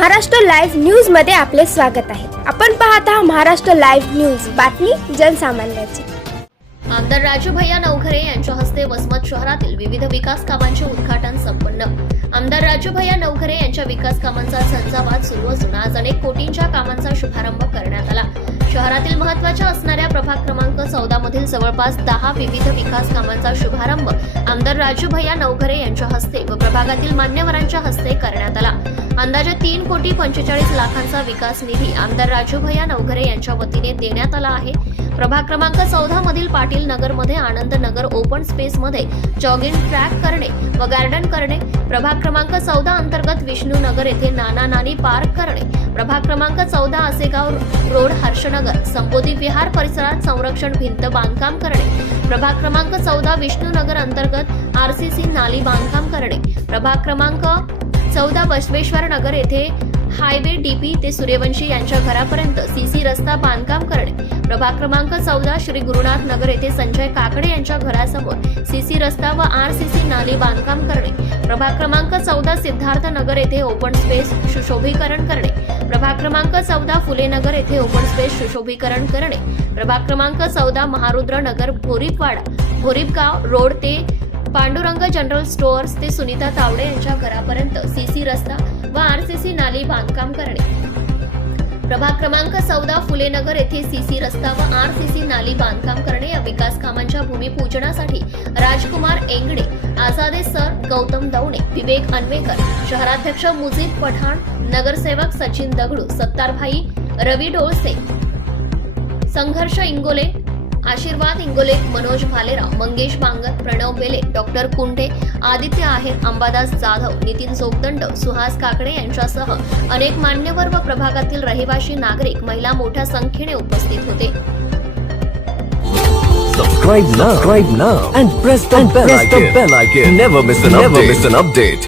Maharashtra live न्यूजमध्ये आपले स्वागत आहे. आपण पाहत आहात महाराष्ट्र लाईव्ह न्यूज. बातमी जनसामान्याची. आमदार राजू भैया नवघरे यांच्या हस्ते वसमत शहरातील विविध विकास कामांचे उद्घाटन संपन्न. आमदार राजू भैया नवघरे यांच्या विकास कामांचा झंझावात सुरू असून आज अनेक कोटींच्या कामांचा शुभारंभ करण्यात आला. शहरातील महत्त्वाच्या असणाऱ्या प्रभाग क्रमांक चौदा मधील जवळपास दहा विविध विकास कामांचा शुभारंभ आमदार राजू भैया नवघरे यांच्या हस्ते व प्रभागातील मान्यवरांच्या हस्ते करण्यात आला. अंदाजे तीन कोटी पंचेचाळीस लाखांचा विकास निधी आमदार राजू भैया नवघरे यांच्या वतीने देण्यात आला आहे. प्रभाग क्रमांक चौदा मधील पाटील नगरमध्ये आनंद नगर ओपन स्पेस मध्ये जॉगिंग ट्रॅक करणे व गार्डन करणे. प्रभाग क्रमांक चौदा अंतर्गत विष्णू नगर येथे नाना नानी पार्क करणे. प्रभाग क्रमांक चौदा आसेगाव रोड हर्षनगर संबोधी विहार परिसरात संरक्षण भिंत बांधकाम करणे. प्रभाग क्रमांक चौदा विष्णू नगर अंतर्गत आरसीसी नाली बांधकाम करणे. प्रभाग क्रमांक चौदा बसवेश्वर नगर येथे हायवे डीपी ते सूर्यवंशी यांच्या घरापर्यंत सीसी रस्ता बांधकाम करणे. प्रभाग क्रमांक चौदा श्री गुरुनाथ नगर येथे संजय काकडे यांच्या घरासमोर सीसी रस्ता व आर सी सी नाली बांधकाम करणे. प्रभाग क्रमांक चौदा सिद्धार्थ नगर येथे ओपन स्पेस सुशोभीकरण करणे. प्रभाग क्रमांक चौदा फुले नगर येथे ओपन स्पेस सुशोभीकरण करणे. प्रभाग क्रमांक चौदा महारुद्र नगर भोरीपवाडा भोरीपगाव रोड ते पांडुरंग जनरल स्टोअर्स ते सुनीता तावडे यांच्या घरापर्यंत सीसी रस्ता व आरसीसी नाली बांधकाम करणे. प्रभाग क्रमांक चौदा फुले नगर येथे सीसी रस्ता व आरसीसी नाली बांधकाम करणे या विकास कामांच्या भूमिपूजनासाठी राजकुमार एंगडे आझादे सर गौतम दवणे विवेक अन्वेकर शहराध्यक्ष मुजीब पठाण नगरसेवक सचिन दगडू सत्तारभाई रवी डोळसे संघर्ष इंगोले आशीर्वाद इंगोले मनोज भालेराव मंगेश बांगर प्रणव बेले डॉक्टर कुंडे आदित्य आहेर अंबादास जाधव नितीन जोगदंड सुहास काकडे यांच्यासह अनेक मान्यवर व प्रभागातील रहिवासी नागरिक महिला मोठ्या संख्येने उपस्थित होते Subscribe now. Subscribe now and press the bell icon. Never miss an update. Never miss an update.